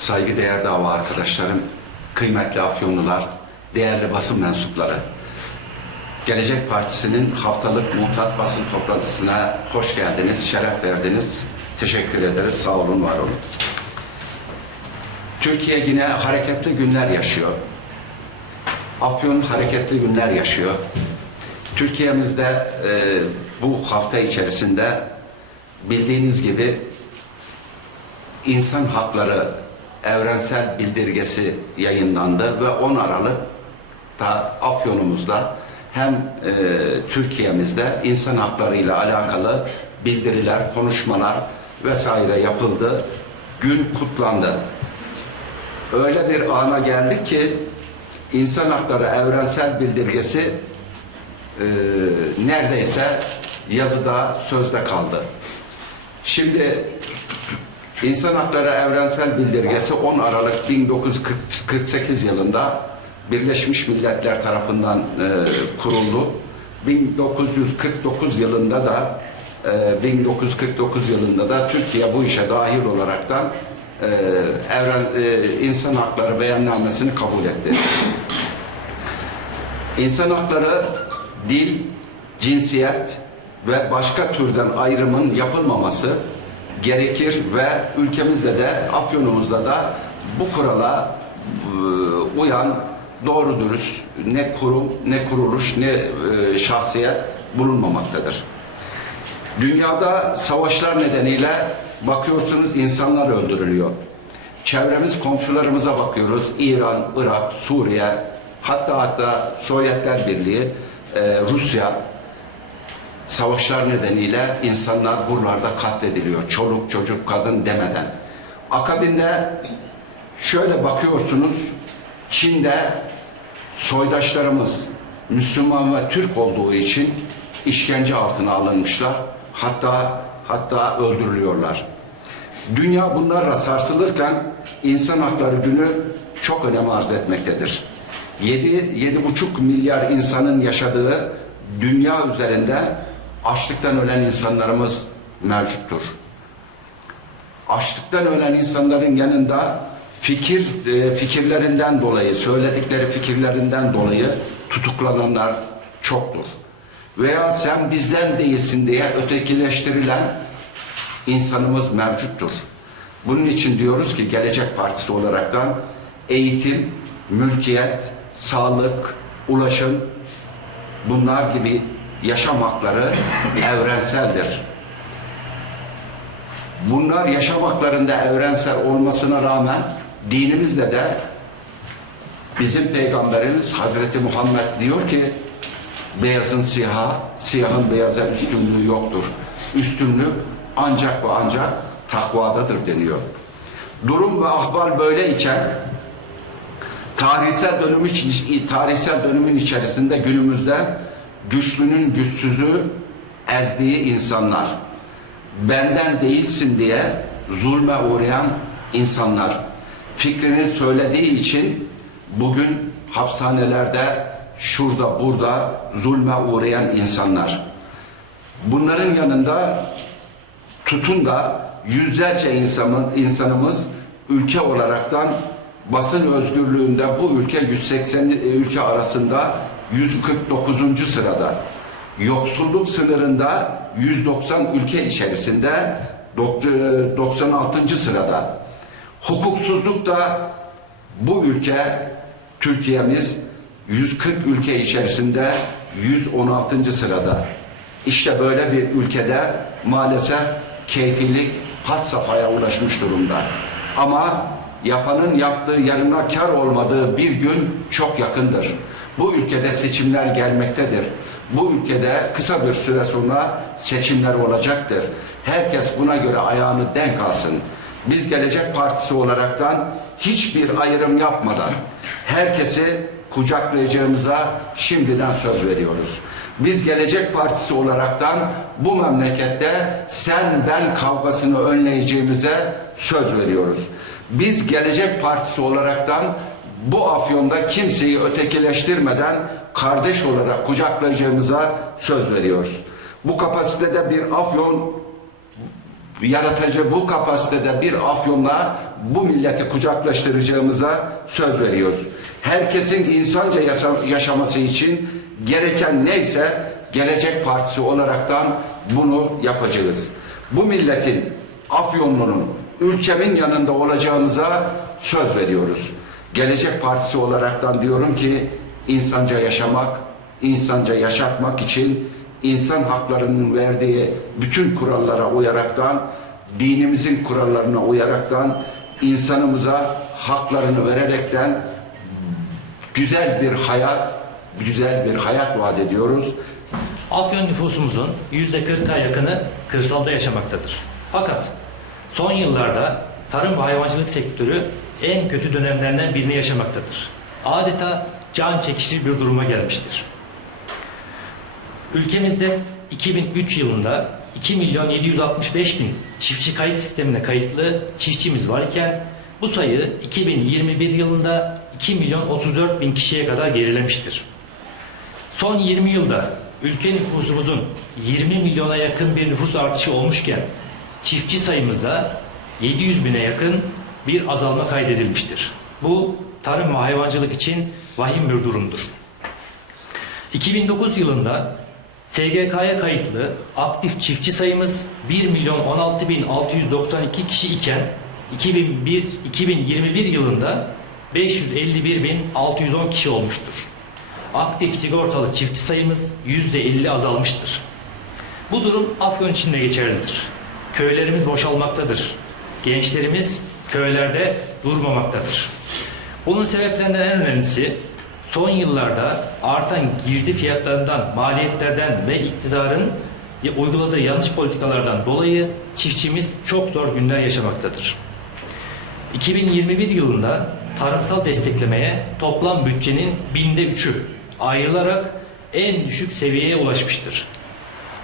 saygıdeğer dava arkadaşlarım, kıymetli afyonlular, değerli basın mensupları. Gelecek Partisi'nin haftalık muhtat basın toplantısına hoş geldiniz, şeref verdiniz. Teşekkür ederiz, sağ olun, var olun. Türkiye yine hareketli günler yaşıyor. Afyon hareketli günler yaşıyor. Türkiye'mizde e, bu hafta içerisinde bildiğiniz gibi insan hakları evrensel bildirgesi yayınlandı ve 10 Aralık da Afyon'umuzda hem e, Türkiye'mizde insan hakları ile alakalı bildiriler, konuşmalar vesaire yapıldı. Gün kutlandı. Öyle bir ana geldik ki insan hakları evrensel bildirgesi e, neredeyse yazıda, sözde kaldı. Şimdi İnsan Hakları Evrensel Bildirgesi 10 Aralık 1948 yılında Birleşmiş Milletler tarafından e, kuruldu. 1949 yılında da e, 1949 yılında da Türkiye bu işe dahil olaraktan e, evren e, insan hakları beyannamesini kabul etti. İnsan hakları dil, cinsiyet ve başka türden ayrımın yapılmaması gerekir ve ülkemizde de Afyon'umuzda da bu kurala e, uyan doğru dürüst ne kurum ne kuruluş ne e, şahsiyet bulunmamaktadır. Dünyada savaşlar nedeniyle bakıyorsunuz insanlar öldürülüyor. Çevremiz komşularımıza bakıyoruz. İran, Irak, Suriye, hatta hatta Sovyetler Birliği, e, Rusya savaşlar nedeniyle insanlar buralarda katlediliyor. Çoluk, çocuk, kadın demeden. Akabinde şöyle bakıyorsunuz Çin'de soydaşlarımız Müslüman ve Türk olduğu için işkence altına alınmışlar. Hatta hatta öldürülüyorlar. Dünya bunlarla sarsılırken insan hakları günü çok önem arz etmektedir. 7 7,5 milyar insanın yaşadığı dünya üzerinde açlıktan ölen insanlarımız mevcuttur. Açlıktan ölen insanların yanında fikir e, fikirlerinden dolayı, söyledikleri fikirlerinden dolayı tutuklananlar çoktur. Veya sen bizden değilsin diye ötekileştirilen insanımız mevcuttur. Bunun için diyoruz ki Gelecek Partisi olaraktan eğitim, mülkiyet, sağlık, ulaşım bunlar gibi yaşam hakları evrenseldir. Bunlar yaşam haklarında evrensel olmasına rağmen dinimizde de bizim peygamberimiz Hazreti Muhammed diyor ki beyazın siyaha, siyahın beyaza üstünlüğü yoktur. Üstünlük ancak ve ancak takvadadır deniyor. Durum ve ahval böyle iken tarihsel dönüm için, tarihsel dönümün içerisinde günümüzde güçlünün güçsüzü ezdiği insanlar, benden değilsin diye zulme uğrayan insanlar, fikrini söylediği için bugün hapishanelerde şurada burada zulme uğrayan insanlar. Bunların yanında tutun da yüzlerce insanın, insanımız ülke olaraktan basın özgürlüğünde bu ülke 180 ülke arasında 149. sırada. Yoksulluk sınırında 190 ülke içerisinde 96. sırada. Hukuksuzluk da bu ülke Türkiye'miz 140 ülke içerisinde 116. sırada. İşte böyle bir ülkede maalesef keyfilik had safhaya ulaşmış durumda. Ama yapanın yaptığı yarına kar olmadığı bir gün çok yakındır. Bu ülkede seçimler gelmektedir. Bu ülkede kısa bir süre sonra seçimler olacaktır. Herkes buna göre ayağını denk alsın. Biz Gelecek Partisi olaraktan hiçbir ayrım yapmadan herkesi kucaklayacağımıza şimdiden söz veriyoruz. Biz Gelecek Partisi olaraktan bu memlekette sen ben kavgasını önleyeceğimize söz veriyoruz. Biz Gelecek Partisi olaraktan bu afyonda kimseyi ötekileştirmeden kardeş olarak kucaklayacağımıza söz veriyoruz. Bu kapasitede bir afyon yaratıcı bu kapasitede bir afyonla bu milleti kucaklaştıracağımıza söz veriyoruz. Herkesin insanca yaşa- yaşaması için gereken neyse Gelecek Partisi olaraktan bunu yapacağız. Bu milletin Afyonlu'nun ülkemin yanında olacağımıza söz veriyoruz. Gelecek Partisi olaraktan diyorum ki insanca yaşamak, insanca yaşatmak için insan haklarının verdiği bütün kurallara uyaraktan, dinimizin kurallarına uyaraktan, insanımıza haklarını vererekten güzel bir hayat, güzel bir hayat vaat ediyoruz. Afyon nüfusumuzun %40'a yakını kırsalda yaşamaktadır. Fakat son yıllarda tarım ve hayvancılık sektörü en kötü dönemlerinden birini yaşamaktadır. Adeta can çekişir bir duruma gelmiştir. Ülkemizde 2003 yılında 2 milyon 765 bin çiftçi kayıt sistemine kayıtlı çiftçimiz varken bu sayı 2021 yılında 2 milyon 34 bin kişiye kadar gerilemiştir. Son 20 yılda ülke nüfusumuzun 20 milyona yakın bir nüfus artışı olmuşken çiftçi sayımızda 700 bine yakın bir azalma kaydedilmiştir. Bu tarım ve hayvancılık için vahim bir durumdur. 2009 yılında SGK'ya kayıtlı aktif çiftçi sayımız 1 milyon 16 bin 692 kişi iken 2001, 2021 yılında 551 bin 610 kişi olmuştur. Aktif sigortalı çiftçi sayımız %50 azalmıştır. Bu durum Afyon için de geçerlidir. Köylerimiz boşalmaktadır. Gençlerimiz köylerde durmamaktadır. Bunun sebeplerinden en önemlisi son yıllarda artan girdi fiyatlarından, maliyetlerden ve iktidarın uyguladığı yanlış politikalardan dolayı çiftçimiz çok zor günler yaşamaktadır. 2021 yılında tarımsal desteklemeye toplam bütçenin binde üçü ayrılarak en düşük seviyeye ulaşmıştır.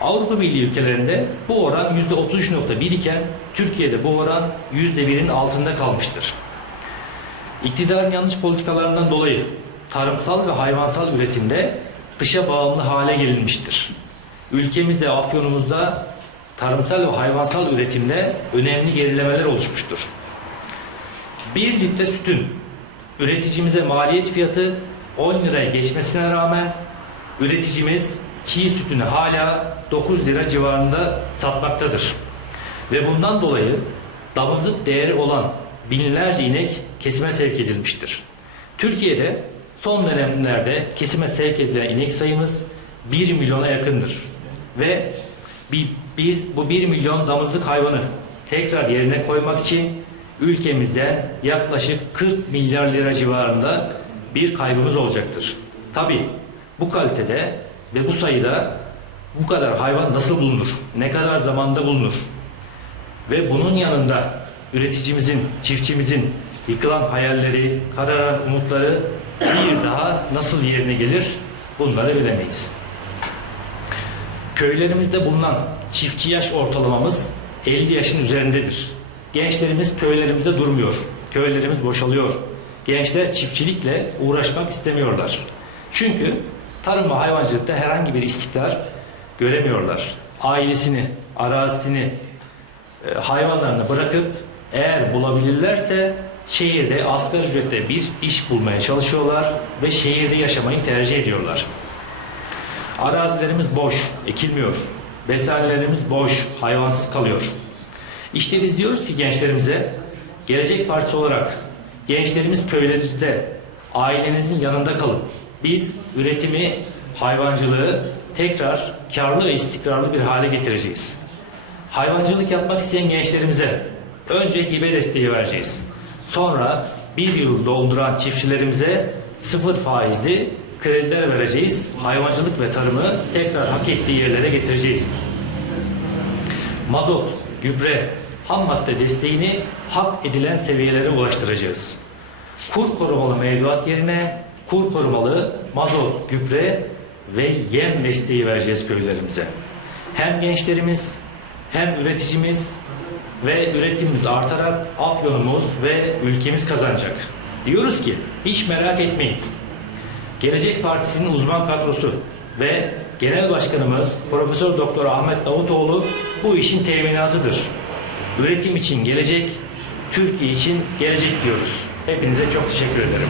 Avrupa Birliği ülkelerinde bu oran %33.1 iken Türkiye'de bu oran %1'in altında kalmıştır. İktidarın yanlış politikalarından dolayı tarımsal ve hayvansal üretimde dışa bağımlı hale gelinmiştir. Ülkemizde, Afyonumuzda tarımsal ve hayvansal üretimde önemli gerilemeler oluşmuştur. 1 litre sütün üreticimize maliyet fiyatı 10 liraya geçmesine rağmen üreticimiz çiğ sütünü hala 9 lira civarında satmaktadır. Ve bundan dolayı damızlık değeri olan binlerce inek kesime sevk edilmiştir. Türkiye'de son dönemlerde kesime sevk edilen inek sayımız 1 milyona yakındır. Ve bi- biz bu 1 milyon damızlık hayvanı tekrar yerine koymak için ülkemizden yaklaşık 40 milyar lira civarında bir kaybımız olacaktır. Tabi bu kalitede ve bu sayıda bu kadar hayvan nasıl bulunur? Ne kadar zamanda bulunur? Ve bunun yanında üreticimizin, çiftçimizin yıkılan hayalleri, kararan umutları bir daha nasıl yerine gelir? Bunları bilemeyiz. Köylerimizde bulunan çiftçi yaş ortalamamız 50 yaşın üzerindedir. Gençlerimiz köylerimizde durmuyor. Köylerimiz boşalıyor. Gençler çiftçilikle uğraşmak istemiyorlar. Çünkü tarım ve hayvancılıkta herhangi bir istikrar göremiyorlar. Ailesini, arazisini, e, hayvanlarını bırakıp eğer bulabilirlerse şehirde asgari ücretle bir iş bulmaya çalışıyorlar ve şehirde yaşamayı tercih ediyorlar. Arazilerimiz boş, ekilmiyor. Besanelerimiz boş, hayvansız kalıyor. İşte biz diyoruz ki gençlerimize, Gelecek Partisi olarak gençlerimiz köylerde, ailenizin yanında kalın. Biz üretimi, hayvancılığı tekrar karlı ve istikrarlı bir hale getireceğiz. Hayvancılık yapmak isteyen gençlerimize önce hibe desteği vereceğiz. Sonra bir yıl dolduran çiftçilerimize sıfır faizli krediler vereceğiz. Hayvancılık ve tarımı tekrar hak ettiği yerlere getireceğiz. Mazot, gübre, ham madde desteğini hak edilen seviyelere ulaştıracağız. Kur korumalı mevduat yerine kur korumalı mazot, gübre ve yem desteği vereceğiz köylerimize. Hem gençlerimiz hem üreticimiz ve üretimimiz artarak Afyonumuz ve ülkemiz kazanacak. Diyoruz ki hiç merak etmeyin. Gelecek Partisi'nin uzman kadrosu ve Genel Başkanımız Profesör Doktor Ahmet Davutoğlu bu işin teminatıdır. üretim için gelecek, Türkiye için gelecek diyoruz. Hepinize çok teşekkür ederim.